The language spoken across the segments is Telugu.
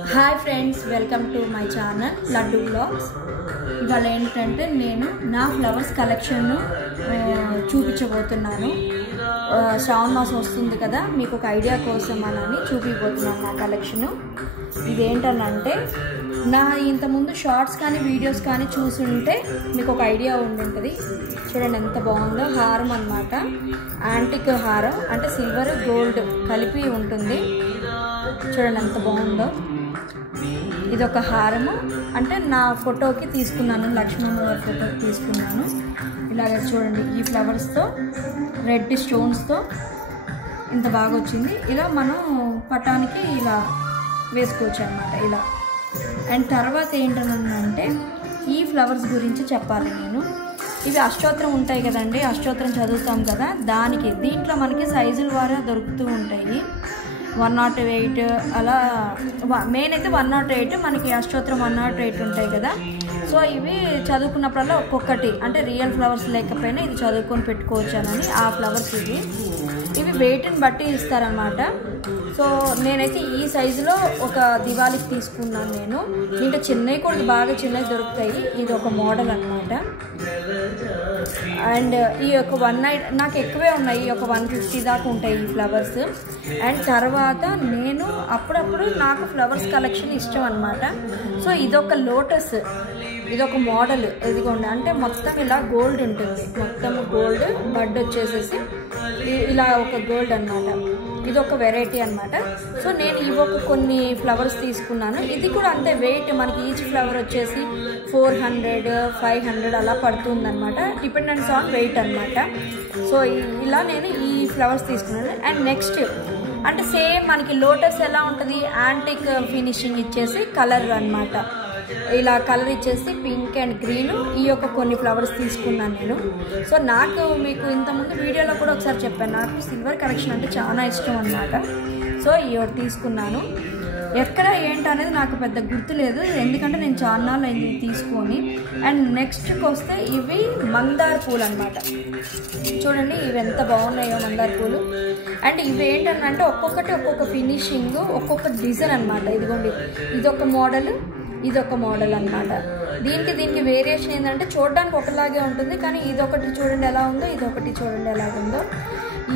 Hi friends, welcome to my channel laddu vlogs. ఇవాళ ఏంటంటే నేను నా ఫ్లవర్స్ కలెక్షన్ చూపించబోతున్నాను. శ్రావణ మాసం వస్తుంది కదా, మీకు ఒక ఐడియా కోసం అని చూపించబోతున్నాను నా కలెక్షను. ఇదేంటనంటే నా ఇంతకుముందు షార్ట్స్ కానీ వీడియోస్ కానీ చూసుంటే మీకు ఒక ఐడియా ఉంటుంది. చూడండి ఎంత బాగుందో. హారం అన్నమాట, యాంటిక్ హారం, అంటే సిల్వర్ గోల్డ్ కలిపి ఉంటుంది. చూడండి ఎంత బాగుందో. ఇది ఒక హారము, అంటే నా ఫోటోకి తీసుకున్నాను, లక్ష్మీవారి ఫోటోకి తీసుకున్నాను. ఇలాగ చూడండి, ఈ ఫ్లవర్స్తో రెడ్ స్టోన్స్తో ఇంత బాగా వచ్చింది. ఇలా మనం పటానికి ఇలా వేసుకోవచ్చు అన్నమాట ఇలా. అండ్ తర్వాత ఏంటనంటే ఈ ఫ్లవర్స్ గురించి చెప్పాలి నేను. ఇవి అష్టోత్తరం ఉంటాయి కదండి, అష్టోత్తరం చదువుతాం కదా, దానికి దీంట్లో మనకి సైజుల వారా దొరుకుతూ ఉంటాయి. 108 అలా, మెయిన్ అయితే 108 మనకి అష్టోత్తరం 108 ఉంటాయి కదా. సో ఇవి చదువుకున్నప్పుడల్లా ఒక్కొక్కటి, అంటే రియల్ ఫ్లవర్స్ లేకపోయినా ఇది చదువుకొని పెట్టుకోవచ్చు అని ఆ ఫ్లవర్స్ ఇవి వెయిట్ని బట్టి ఇస్తారనమాట. సో నేనైతే ఈ సైజులో ఒక దివాళీకి తీసుకున్నాను నేను. ఇంకా చిన్నవి కూడా బాగా చిన్నవి దొరుకుతాయి. ఇది ఒక మోడల్ అనమాట. అండ్ ఈ యొక్క 190 నాకు ఎక్కువే ఉన్నాయి, ఒక 150 దాకా ఉంటాయి ఈ ఫ్లవర్స్. అండ్ తర్వాత నేను అప్పుడప్పుడు నాకు ఫ్లవర్స్ కలెక్షన్ ఇష్టం అనమాట. సో ఇదొక లోటస్, ఇదొక మోడల్. ఇదిగోండి, అంటే మొత్తం ఇలా గోల్డ్ ఉంటుంది, మొత్తం గోల్డ్ బడ్ వచ్చేసేసి ఇలా ఒక గోల్డ్ అనమాట. ఇది ఒక వెరైటీ అనమాట. సో నేను ఇవొక కొన్ని ఫ్లవర్స్ తీసుకున్నాను. ఇది కూడా అంతే వెయిట్, మనకి ఈచ్ ఫ్లవర్ వచ్చేసి 400, 500 అలా పడుతుంది అనమాట, డిపెండెన్స్ ఆన్ వెయిట్ అనమాట. సో ఇలా నేను ఈ ఫ్లవర్స్ తీసుకున్నాను. అండ్ నెక్స్ట్ అంటే సేమ్ మనకి లోటస్ ఎలా ఉంటుంది, యాంటిక్ ఫినిషింగ్ ఇచ్చేసి కలర్ అనమాట. ఇలా కలర్ ఇచ్చేసి పింక్ అండ్ గ్రీన్, ఈ యొక్క కొన్ని ఫ్లవర్స్ తీసుకున్నాను నేను. సో నాకు మీకు ఇంతకుముందు వీడియోలో కూడా ఒకసారి చెప్పాను, నాకు సిల్వర్ కలెక్షన్ అంటే చాలా ఇష్టం అన్నమాట. సో ఇవి తీసుకున్నాను. ఎక్కడ ఏంటనేది నాకు పెద్ద గుర్తులేదు, ఎందుకంటే నేను చాలా నాళ్ళు అయింది తీసుకొని. అండ్ నెక్స్ట్కి వస్తే ఇవి మందార పూలు అనమాట. చూడండి ఇవి ఎంత బాగున్నాయో మందార పూలు. అండ్ ఇవి ఏంటంటే ఒక్కొక్కటి ఒక్కొక్క ఫినిషింగ్, ఒక్కొక్క డిజైన్ అనమాట. ఇదిగోండి, ఇదొక మోడల్, ఇదొక మోడల్ అనమాట. దీనికి వేరియేషన్ ఏంటంటే చూడడానికి ఒకలాగే ఉంటుంది, కానీ ఇదొకటి చూడండి ఎలా ఉందో, ఇదొకటి చూడండి ఎలా ఉందో.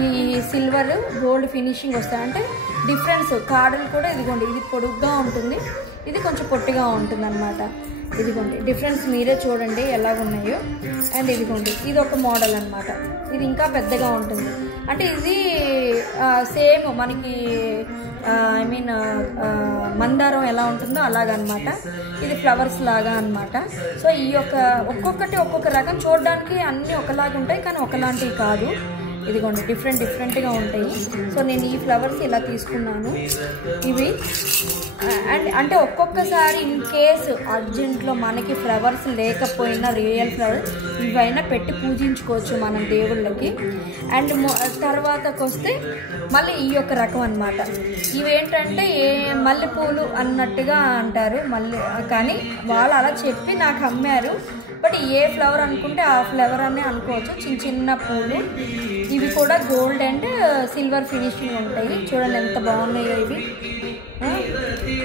ఈ సిల్వర్ గోల్డ్ ఫినిషింగ్ వస్తాయి, అంటే డిఫరెన్స్. కాడలు కూడా ఇదిగోండి, ఇది పొడుగ్గా ఉంటుంది, ఇది కొంచెం పొట్టిగా ఉంటుంది అనమాట. ఇదిగోండి డిఫరెన్స్ మీరే చూడండి ఎలా ఉన్నాయో. అండ్ ఇదిగోండి, ఇది ఒక మోడల్ అనమాట, ఇది ఇంకా పెద్దగా ఉంటుంది. అంటే ఇది సేమ్ మనకి ఐ మీన్ మందారం ఎలా ఉంటుందో అలాగనమాట. ఇది ఫ్లవర్స్ లాగా అనమాట. సో ఈ యొక్క ఒక్కొక్కటి ఒక్కొక్క రకం, చూడడానికి అన్నీ ఒకలాగా ఉంటాయి కానీ ఒకలాంటివి కాదు. ఇదిగోండి డిఫరెంట్గా ఉంటాయి. సో నేను ఈ ఫ్లవర్స్ ఇలా తీసుకున్నాను ఇవి. అండ్ అంటే ఒక్కొక్కసారి ఇన్ కేసు అర్జెంట్లో మనకి ఫ్లవర్స్ లేకపోయినా రియల్ ఫ్లవర్స్ ఇవైనా పెట్టి పూజించుకోవచ్చు మనం దేవుళ్ళకి. అండ్ తర్వాతకు వస్తే మళ్ళీ ఈ యొక్క రకం అనమాట. ఇవేంటంటే మల్లెపూలు అన్నట్టుగా అంటారు మళ్ళీ, కానీ వాళ్ళు అలా చెప్పి నాకు అమ్మారు. బట్ ఏ ఫ్లవర్ అనుకుంటే ఆ ఫ్లవర్ అనే అనుకోవచ్చు. చిన్న చిన్న పూలు, ఇవి కూడా గోల్డ్ అండ్ సిల్వర్ ఫినిషింగ్ ఉంటాయి. చూడండి ఎంత బాగున్నాయో ఇవి,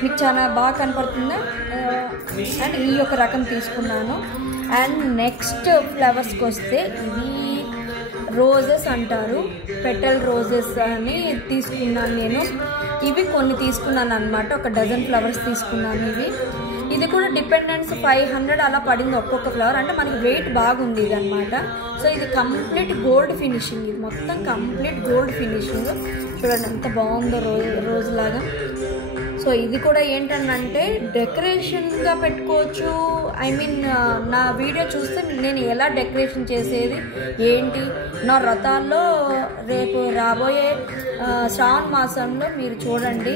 మీకు చాలా బాగా కనపడుతుందా. అండ్ ఈ యొక్క రకం తీసుకున్నాను. అండ్ నెక్స్ట్ ఫ్లవర్స్కి వస్తే ఇవి రోజెస్ అంటారు, పెటల్ రోజెస్ అని తీసుకున్నాను నేను. ఇవి కొన్ని తీసుకున్నాను అనమాట, ఒక డజన్ ఫ్లవర్స్ తీసుకున్నాను ఇవి. ఇది కూడా డిపెండెన్స్ 500 అలా పడింది ఒక్కొక్క ఫ్లవర్, అంటే మనకి వెయిట్ బాగుంది ఇది అనమాట. సో ఇది కంప్లీట్ గోల్డ్ ఫినిషింగ్, ఇది మొత్తం కంప్లీట్ గోల్డ్ ఫినిషింగ్. చూడండి ఎంత బాగుందో రోజు లాగా. సో ఇది కూడా ఏంటంటే డెకరేషన్గా పెట్టుకోవచ్చు. ఐ మీన్ నా వీడియో చూస్తే నేను ఎలా డెకరేషన్ చేసేది ఏంటి, నా వ్రతాల్లో రేపు రాబోయే శ్రావణ మాసంలో మీరు చూడండి.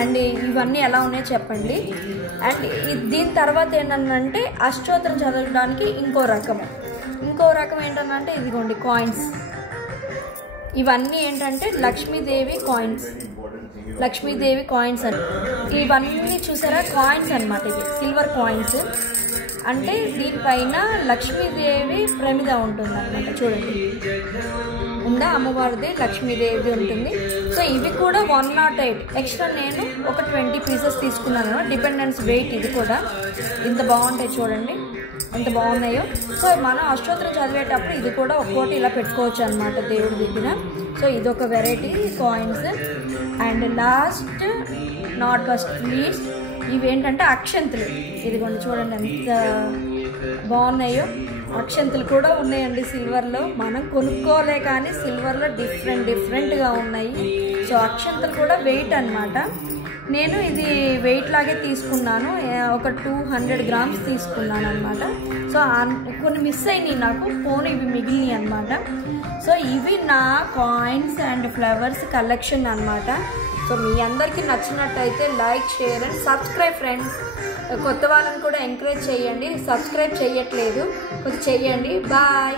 అండ్ ఇవన్నీ ఎలా ఉన్నాయో చెప్పండి. అండ్ దీని తర్వాత ఏంటంటే అష్టోత్తరం చదవడానికి ఇంకో రకం ఏంటంటే ఇదిగోండి కాయిన్స్. ఇవన్నీ ఏంటంటే లక్ష్మీదేవి కాయిన్స్ అని. ఇవన్నీ చూసారా కాయిన్స్ అనమాట, ఇవి సిల్వర్ కాయిన్స్. అంటే దీనిపైన లక్ష్మీదేవి ప్రమిద ఉంటుంది అనమాట. చూడండి ఉందా, అమ్మవారిది లక్ష్మీదేవి ఉంటుంది. సో ఇవి కూడా 108 ఎక్స్ట్రా నేను ఒక 20 పీసెస్ తీసుకున్నాను. డిపెండెన్స్ వెయిట్ ఇది కూడా ఇంత బాగుంటాయి చూడండి ఎంత బాగున్నాయో. సో మనం అష్టోత్తరం చదివేటప్పుడు ఇది కూడా ఒక్కోటి ఇలా పెట్టుకోవచ్చు అనమాట దేవుడి దగ్గర. సో ఇదొక variety coins. And last not but least ఇవేంటంటే అక్షంతులు. ఇదిగోండి చూడండి ఎంత బాగున్నాయో. అక్షంతులు కూడా ఉన్నాయండి సిల్వర్లో. మనం కొనుక్కోలే కానీ సిల్వర్లో డిఫరెంట్గా ఉన్నాయి. సో అక్షంతులు కూడా వెయిట్ అనమాట. నేను ఇది వెయిట్ లాగే తీసుకున్నాను, ఒక 200 గ్రామ్స్ తీసుకున్నాను అనమాట. సో కొన్ని మిస్ అయినాయి నాకు, ఫోన్ ఇవి మిగిలినాయి అనమాట. సో ఇవి నా కాయిన్స్ అండ్ ఫ్లవర్స్ కలెక్షన్ అనమాట. సో మీ అందరికీ నచ్చినట్టయితే like, share and subscribe friends. కొత్త వాళ్ళని కూడా ఎంకరేజ్ చేయండి, సబ్స్క్రైబ్ చేయట్లేదు కొంచెం చెయ్యండి. బాయ్.